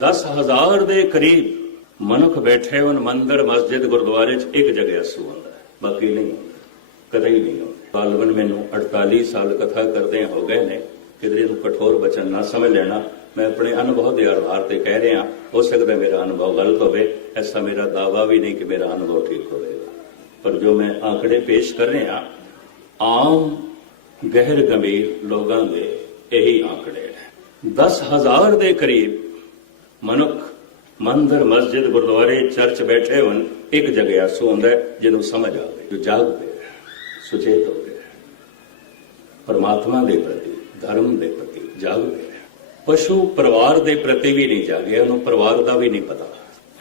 10000 ਦੇ ਕਰੀਬ ਮਨੁੱਖ ਬੈਠੇ ਹੋਣ, ਮੰਦਰ, ਮਸਜਿਦ, ਗੁਰਦੁਆਰੇ 'ਚ ਇੱਕ ਜਗ੍ਹਾ ਸੂ ਹੁੰਦਾ ਬਾਕੀ ਨਹੀਂ, ਕਦੇ ਹੀ ਨਹੀਂ ਹੁੰਦਾ। ਮੈਨੂੰ 48 ਸਾਲ ਕਥਾ ਕਰਦੇ ਹੋ ਗਏ ਨੇ, ਕਿਧਰੇ ਨੂੰ ਕਠੋਰ ਬਚਨ ਨਾ ਸਮਝ ਲੈਣਾ, ਮੈਂ ਆਪਣੇ ਅਨੁਭਵ ਦੇ ਆਧਾਰ ਤੇ ਕਹਿ ਰਿਹਾ, ਹੋ ਸਕਦਾ ਮੇਰਾ ਅਨੁਭਵ ਗਲਤ ਹੋਵੇ, ਐਸਾ ਮੇਰਾ ਦਾਵਾ ਵੀ ਨਹੀਂ ਕਿ ਮੇਰਾ ਅਨੁਭਵ ਠੀਕ ਹੋਵੇਗਾ। ਪਰ ਜੋ ਮੈਂ ਆંકੜੇ ਪੇਸ਼ ਕਰ ਰਿਹਾ, ਆਮ ਗਹਿਰ ਗੰਭੀਰ ਲੋਕਾਂ ਦੇ ਇਹੀ ਆંકੜੇ ਨੇ। 10000 ਦੇ ਕਰੀਬ ਮਨੁੱਖ, ਮੰਦਰ, ਮਸਜਿਦ, ਗੁਰਦੁਆਰੇ, ਚਰਚ ਬੈਠੇ ਹੋਣ, ਇੱਕ ਜਗ੍ਹਾ ਸੋ ਹੁੰਦਾ ਜਿਹਨੂੰ ਸਮਝ ਆਵੇ, ਜੋ ਜਾਗ ਸੁਚੇਤ ਹੋ ਗਏ ਪਰਮਾਤਮਾ ਦੇ ਪ੍ਰਤੀ, ਧਰਮ ਦੇ ਪ੍ਰਤੀ ਜਾਗਦੇ ਪਏ ਪਸ਼ੂ ਪਰਿਵਾਰ ਦੇ ਪ੍ਰਤੀ ਵੀ ਨਹੀਂ ਜਾਗਿਆ, ਉਹਨੂੰ ਪਰਿਵਾਰ ਦਾ ਵੀ ਨਹੀਂ ਪਤਾ।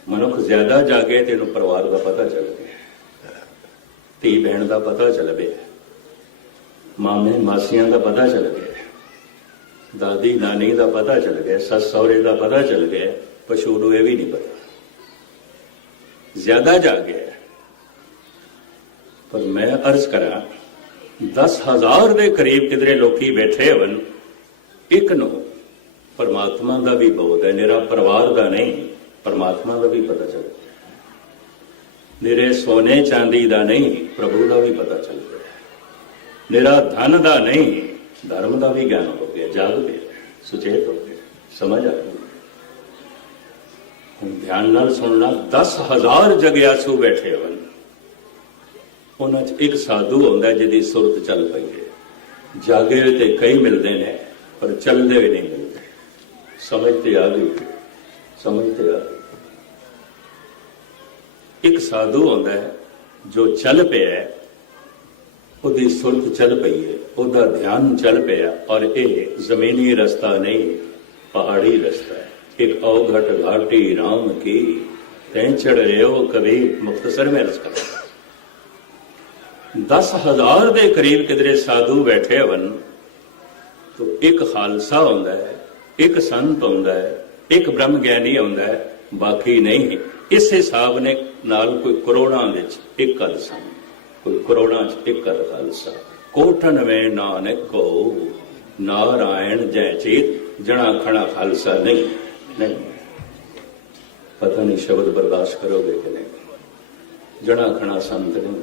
ਮਨੁੱਖ ਜ਼ਿਆਦਾ ਜਾਗੇ ਤੇ ਇਹਨੂੰ ਪਰਿਵਾਰ ਦਾ ਪਤਾ ਚੱਲ ਗਿਆ। ਧੀ ਭੈਣ ਦਾ ਪਤਾ ਚੱਲ ਪਿਆ ਮਾਮੇ, ਮਾਸੀਆਂ ਦਾ ਪਤਾ ਚੱਲ ਗਿਆ। ਦਾਦੀ ਨਾਨੀ ਦਾ ਪਤਾ ਚੱਲ ਗਿਆ, ਸੱਸ ਸਹੁਰੇ ਦਾ ਪਤਾ ਚੱਲ ਗਿਆ, ਪਸ਼ੂ ਨੂੰ ਇਹ ਵੀ ਨਹੀਂ ਪਤਾ। ਜ਼ਿਆਦਾ ਜਾ ਗਿਆ। ਪਰ ਮੈਂ ਅਰਜ਼ ਕਰਾਂ 10000 ਦੇ ਕਰੀਬ ਕਿਧਰੇ ਲੋਕੀ ਬੈਠੇ ਹੋਣ, ਇੱਕ ਨੂੰ ਪਰਮਾਤਮਾ ਦਾ ਵੀ ਬੋਧ ਹੈ ਨਿਰਾ ਪਰਿਵਾਰ ਦਾ ਨਹੀਂ, ਪਰਮਾਤਮਾ ਦਾ ਵੀ ਪਤਾ ਚੱਲ ਗਿਆ। ਸੋਨੇ ਚਾਂਦੀ ਦਾ ਨਹੀਂ, ਪ੍ਰਭੂ ਦਾ ਵੀ ਪਤਾ ਚੱਲ ਗਿਆ। ਨਿਰਾ ਧਨ ਦਾ ਨਹੀਂ ਧਰਮ ਦਾ ਵੀ ਗਿਆਨ ਹੋ ਗਿਆ ਜਾਗਦੇ ਸੁਚੇਤ ਹੋ ਗਿਆ ਸਮਝ ਆ ਗਈ ਹੁਣ ਧਿਆਨ ਨਾਲ ਸੁਣਨਾ 10000 ਜਗਿਆਸੂ ਬੈਠੇ ਹੋਣ। ਉਹਨਾਂ 'ਚ ਇੱਕ ਸਾਧੂ ਹੁੰਦਾ ਜਿਹਦੀ ਸੁਰਤ ਚੱਲ ਪਈ ਹੈ। ਜਾਗੇ ਤੇ ਕਈ ਮਿਲਦੇ ਨੇ, ਪਰ ਚੱਲਦੇ ਵੀ ਨਹੀਂ ਮਿਲਦੇ। ਸਮਝ ਤੇ ਆ ਗਈ, ਸਮਝ ਤੇ ਆ ਇੱਕ ਸਾਧੂ ਹੁੰਦਾ ਜੋ ਚੱਲ ਪਿਆ ਹੈ ਉਹਦੀ ਸੁਰਤ ਚੱਲ ਪਈ ਹੈ, ਉਹਦਾ ਧਿਆਨ ਚੱਲ ਪਿਆ ਔਰ ਇਹ ਜ਼ਮੀਨੀ ਰਸਤਾ ਨਹੀਂ, ਪਹਾੜੀ ਰਸਤਾ ਹੈ। ਇੱਕ ਔਗਟ ਘਾਟੀ ਰਾਮ ਕੀ, ਤੈ ਚੜਿਓ ਕਦੇ ਮੁਖਤਸਰ ਮੈਂ ਰਸ ਕਰ 10000 ਦੇ ਕਰੀਬ ਕਿਦਰੇ ਸਾਧੂ ਬੈਠੇ ਹਨ ਤੋ ਇੱਕ ਖਾਲਸਾ ਹੁੰਦਾ ਹੈ, ਇੱਕ ਸੰਤ ਹੁੰਦਾ ਹੈ, ਇੱਕ ਬ੍ਰਹਮ ਗਿਆਨੀ ਹੁੰਦਾ ਹੈ, ਬਾਕੀ ਨਹੀਂ। ਇਸ ਹਿਸਾਬ ਨੇ ਨਾਲ ਕੋਈ ਕਰੋੜਾਂ ਵਿੱਚ ਇੱਕ ਖਾਲਸਾ ਕਰੋੜਾਂ ਚ ਇੱਕ ਕਰ ਖਾਲਸਾ। ਕੋਟਨ ਨਵੇਂ ਨਾਨਕ ਕੋ, ਨਾਰਾਇਣ ਜੈ ਚੇਤ, ਜਣਾ ਖਣਾ ਖਾਲਸਾ ਨਹੀਂ। ਨਹੀਂ। ਪਤਾ ਨਹੀਂ ਸ਼ਬਦ ਬਰਦਾਸ਼ਤ ਕਰੋਗੇ ਕਿ ਨਹੀਂ। ਜਣਾ ਖਣਾ ਸੰਤ ਨਹੀਂ।